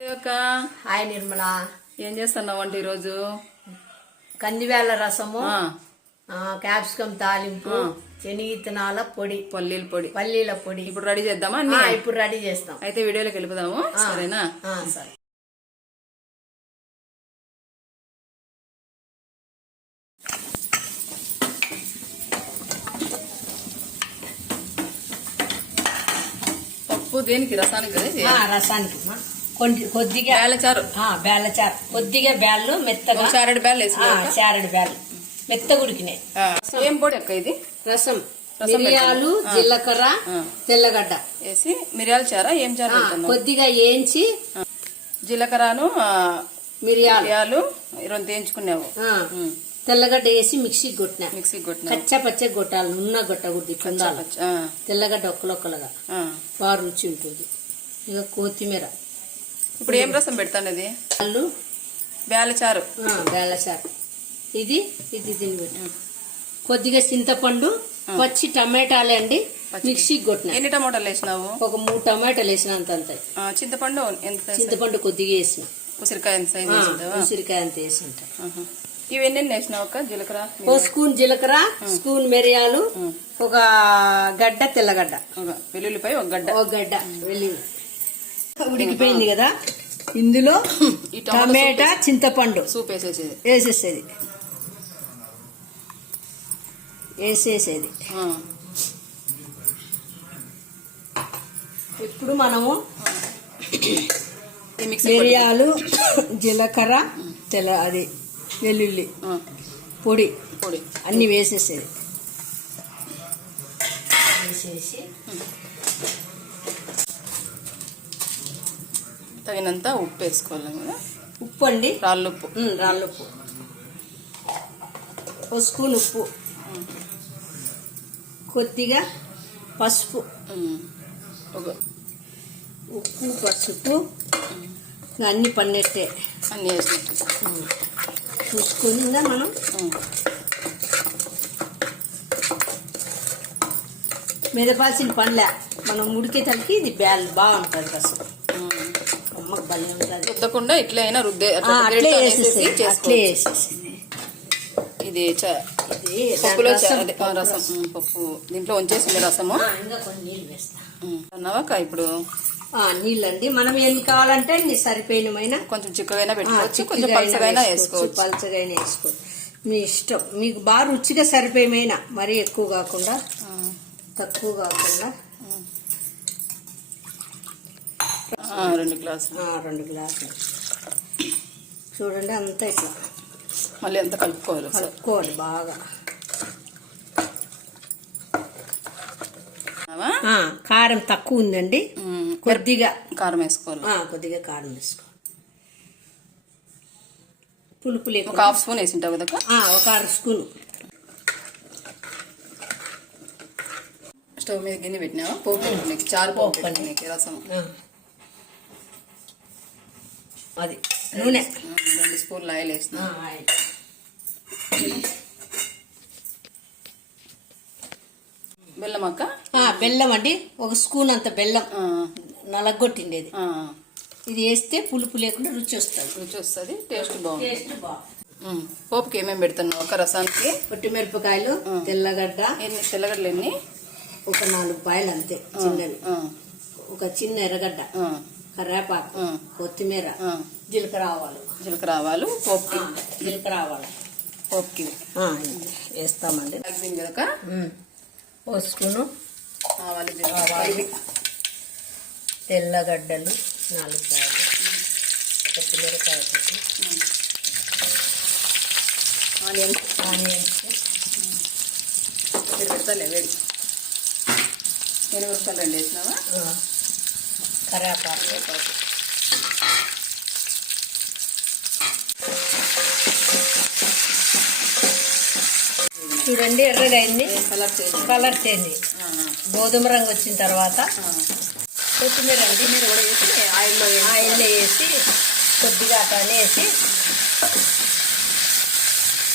Hi Nirmala, ఏం చేస్తున్నావు అంటే ఈరోజు కందివేళ్ల రసము, క్యాప్సికం తాలింపు, శనగిత్తనాల పొడి, పల్లీల పొడి ఇప్పుడు రెడీ చేద్దామా? ఇప్పుడు రెడీ చేస్తాం. అయితే వీడియోలోకి వెళ్ళిపోదాము, సరేనా? సరే. పప్పు దేనికి? రసానికి కదా? రసానికి కొద్దిగా బేళ్ళచారు. బేళ్ళచారు కొద్దిగా బ్యాళ్ళు మెత్తగా, చారడి బ్యాళ్ళు వేసి, చారడి బ్యాళ్ళు మెత్త ఉడికినాయి. ఏం పొడి అక్క ఇది? రసం, మిరియాలు, జీలకర్ర, తెల్లగడ్డ వేసి మిరియాల చార. ఏం చారు? కొద్దిగా వేయించి జీలకర్రను మిరియాలు రెండు వేయించుకున్నావు, తెల్లగడ్డ వేసి మిక్సీకి కొట్టినా. కచ్చా పచ్చ కొట్టాలి, నున్న కొట్టకూడదు. తెల్లగడ్డ ఒక్కలొక్కలుగా బాగా రుచి ఉంటుంది. ఇక కొత్తిమీర. ఇప్పుడు ఏం రసం పెడతాను? ఇది వాళ్ళు బేళ్ళచారు. బేళ్ళచారు ఇది దీన్ని పెట్టు. కొద్దిగా చింతపండు, పచ్చి టమాటాలే అండి, మిక్సీకి కొట్టిన. ఎన్ని టమాటాలు వేసినావు? ఒక 3 టమాటాలు వేసినంత. అంత చింతపండు ఎంత? చింతపండు కొద్దిగా వేసిన. ఉసిరికాయ ఉసిరికాయ అంత వేసి ఉంటాయి. ఇవన్నీ వేసినావు అక్క? జీలకర్ర, ఓ స్పూన్ జీలకర్ర, స్పూన్ మిరియాలు, ఒక గడ్డ తెల్లగడ్డ, వెల్లుల్లిపాయ ఒక గడ్డ వెల్లుల్లి. ఉడికిపోయింది కదా, ఇందులో టమాటా, చింతపండు సూప్ వేసేసేది. ఇప్పుడు మనము మిరియాలు, జీలకర్ర, అది వెల్లుల్లి పొడి అన్ని వేసేసేది. తగినంత ఉప్పు వేసుకోవాలి కదా? ఉప్పు అండి, రాళ్ళుప్పు. ఒక స్పూన్ ఉప్పు, కొద్దిగా పసుపు, ఉప్పు పసుపు అన్ని పన్నెట్టే అన్ని వేసినట్టు చూసుకుందా మనం. మెదపాల్సిన పనిలే, మనం ఉడికేసరికి ఇది బ్యాల్ బాగుంటుంది. అసలు అమ్మకు భలే ఉంటుంది. రుద్దకుండా ఇట్లా అయినా అట్లే వేసేసి. ఇది పప్పులో రసం, పప్పు దీంట్లో ఉంచేసింది రసము. ఇంకా కొన్ని నీళ్ళు వేస్తా అన్నావాక? ఇప్పుడు నీళ్ళండి, మనం ఎన్ని కావాలంటే అన్ని సరిపోయినమైనా, కొంచెం చిక్కగైనా పెట్టుకోవచ్చు, కొంచెం పలచగైనా వేసుకోవచ్చు. మీ ఇష్టం, మీకు బాగా రుచిగా సరిపోయిమైనా, మరీ ఎక్కువ కాకుండా తక్కువ కాకుండా. 2 గ్లాసులు చూడండి. అంతా ఇట్లా మళ్ళీ అంతా కలుపుకోవాలి బాగా. కారం తక్కువ ఉందండి, కొద్దిగా కారం వేసుకోవాలి. పులుపు లేక ఒక 1/2 స్పూన్ వేసి ఉంటావు కదా? ఒక 1/2 స్పూన్. స్టవ్ మీద గిన్నె పెట్టినావా? పోపు చారు పోపు రసం. అది నూనె 2 స్పూన్లు ఆయిల్ వేసిన. బెల్లం అక్క? బెల్లం అండి, ఒక స్పూన్ అంత బెల్లం నలగొట్టిండేది. ఇది వేస్తే పులుపు లేకుండా రుచి వస్తుంది, టేస్ట్ బాగుంటుంది. పోపుకి ఏమేమి పెడతాను? ఒక రసానికి పొట్టిమిరపకాయలు, తెల్లగడ్డ. తెల్లగడ్డలు ఎన్ని? ఒక 4 పాయలు అంతే, చిన్నవి. ఒక చిన్న ఎర్రగడ్డ, కరివేపాకు, కొత్తిమీర, జీలకర్ర ఆవాలు, పోపుకి వేస్తామండి. కదా ఒక స్పూను ఆవాలు, తెల్లగడ్డలు 4 పాయలు, కొత్తిమీరకాయ, ఆనియన్స్ పెడతాలే వేడి. మిరపకాయలు 2 వేసినావా? కరివేపాకు. చూడండి, ఎర్రగా అయింది, కలర్ చేంజ్, గోధుమ రంగు వచ్చిన తర్వాత కొత్తిమీర అండి, మీరు కూడా వేసి ఆయిల్లో వేసి కొద్దిగా అట్లానే వేసి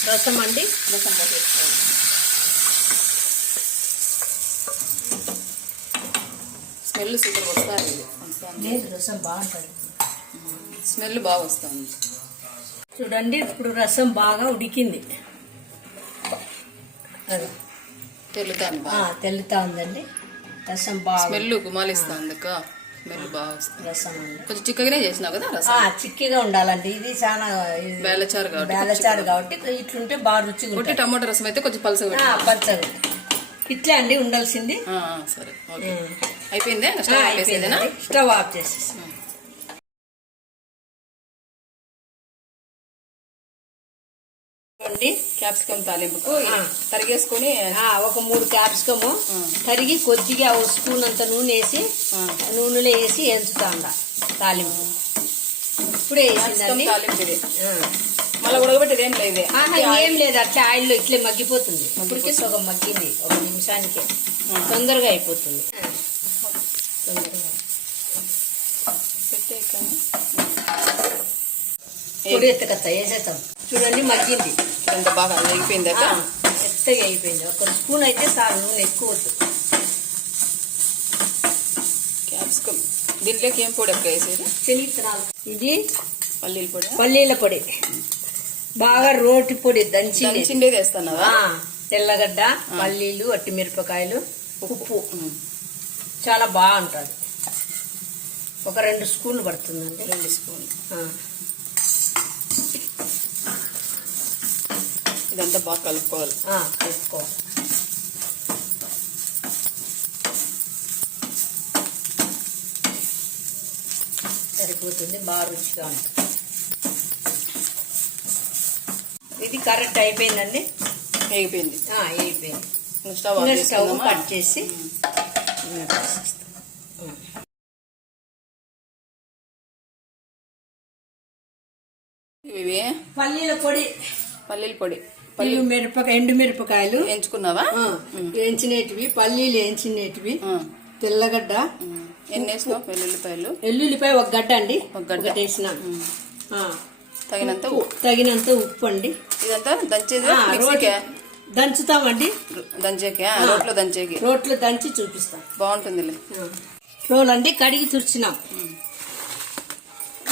రసం పోసేసుకోవాలి. స్మెల్ సూపర్ వస్తుంది. రసం బాగుంటుంది. స్మెల్ బాగా వస్తుంది. చూడండి ఇప్పుడు రసం బాగా ఉడికింది. అది తెల్లుతాను తెల్లుతా ఉందండి. రసం బాగా స్మెల్ గుమాలిస్తుంది అక్క. స్మెల్ బాగా వస్తుంది. రసం అండి కొంచెం చిక్కగానే చేసినావు కదా రసం. చిక్కగా ఉండాలండి. ఇది చాలా బేలచారు కాబట్టి ఇట్లుంటే బాగా రుచిగా ఉంటుంది. టమాటో రసం అయితే కొంచెం పలసగా పచ్చగా ఇట్లే అండి ఉండాల్సింది. సరే అయిపోయిందే. స్టవ్ ఆఫ్ చేసేసి క్యాప్సికమ్ తాలింపుకు తరిగేసుకొని ఒక 3 క్యాప్సికము తరిగి కొద్దిగా ఒక స్పూన్ అంత నూనె వేసి నూనెలో వేసి ఎంచుతా ఉండ తాలింపు. ఇప్పుడే తాలింపు ఇది. మళ్ళీ ఉడకబెట్టేది ఏం లేదు. ఏం లేదు, అట్లా ఆయిల్లో ఇట్లే మగ్గిపోతుంది. ఇప్పటికే సగం మగ్గింది. 1 నిమిషానికే తొందరగా అయిపోతుంది. తొందరగా పొడి ఎత్తకత్తా వేసేస్తాం. చూడండి మగ్గింది. ఎంత బాగా అయిపోయింది. మెత్తగా అయిపోయింది. 1 స్పూన్ అయితే చాలు, నూనె ఎక్కువ వద్దు. క్యాప్సికమ్ దీంట్లోకి ఏం పొడి ఎక్క వేసేది? శనగవిత్తనాలు. ఇది పల్లీల పొడి. బాగా రోటి పొడి దంచిండేది వేస్తున్నావా? తెల్లగడ్డ, పల్లీలు, మిరపకాయలు, ఉప్పు చాలా బాగుంటుంది. ఒక 2 స్పూన్లు పడుతుందండి. 2 స్పూన్లు. ఇదంతా బాగా కలుపుకోవాలి. కలుపుకోవాలి. సరిపోతుంది. బాగా రుచిగా ఉంటుంది. ఇది కరెక్ట్ అయిపోయిందండి. అయిపోయింది. స్టవ్ కట్ చేసి ఇవి పల్లీల పొడి. ఎండు మిరపకాయలు ఎంచుకున్నావా? వేయించినవి, పల్లీలు వేయించినవి, తెల్లగడ్డ. ఎన్ని వేసినావు? వెల్లుల్లిపాయలు. వెల్లుల్లిపాయ 1 గడ్డ అండి. 1 గడ్డ వేసిన. తగినంత ఉప్పు అండి. ఇదంతా దంచేది దంచుతామండి. రోట్లో దంచి చూపిస్తాం. బాగుంటుంది. రోలండి కడిగి తుడిచినాం.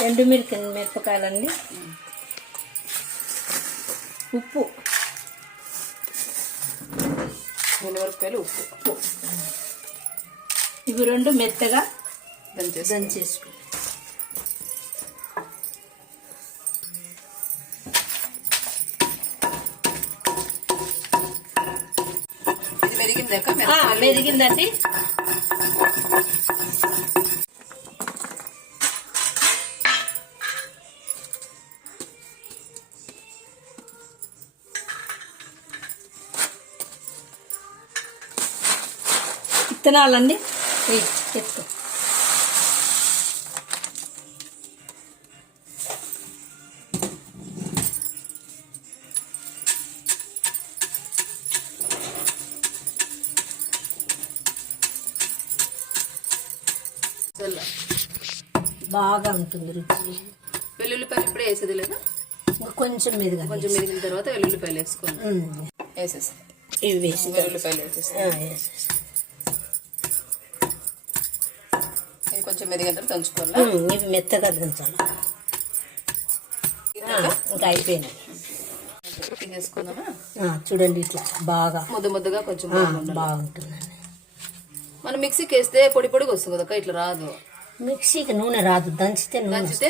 ఎండు మిరపకాయలండి, ఉప్పు, మిరపకాయలు, ఉప్పు. ఇవి 2 మెత్తగా దంచేసుకో. మెరిగిందండి. విత్తనాలండి ఎత్తుకో. బాగా ఉంటుంది రుచి. వెల్లుల్లిపాయలు ఇప్పుడే వేసేది లేదా? కొంచెం మెదిగిన తర్వాత వెల్లుల్లిపాయలు వేసుకోండి. వేసేసి ఇవి వేసి వెల్లుల్లిపాయలు వేసేసి ఇవి కొంచెం మెదిగిన తర్వాత దంచుకోవాలా? ఇవి మెత్తగా దంచాలి. ఇంకా అయిపోయింది. చేసుకున్నామా? చూడండి ఇట్లా బాగా ముద్దగా కొంచెం బాగుంటుందండి. మనం మిక్సీకి వేస్తే పొడి పొడిగా వస్తుంది కదా, ఇట్లా రాదు. మిక్సీకి నూనె రాదు, దంచితే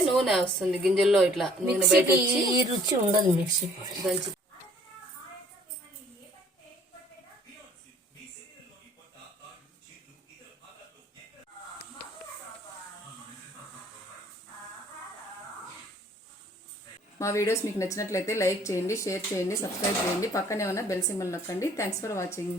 నూనె వస్తుంది. గింజల్లో ఇట్లా నూనె బయట ఈ రుచి ఉండదు. మిక్సీ దంచి మా వీడియోస్ మీకు నచ్చినట్లయితే లైక్ చేయండి, షేర్ చేయండి, సబ్స్క్రైబ్ చేయండి. పక్కనే ఉన్న బెల్ సింబల్ నొక్కండి. Thanks for watching.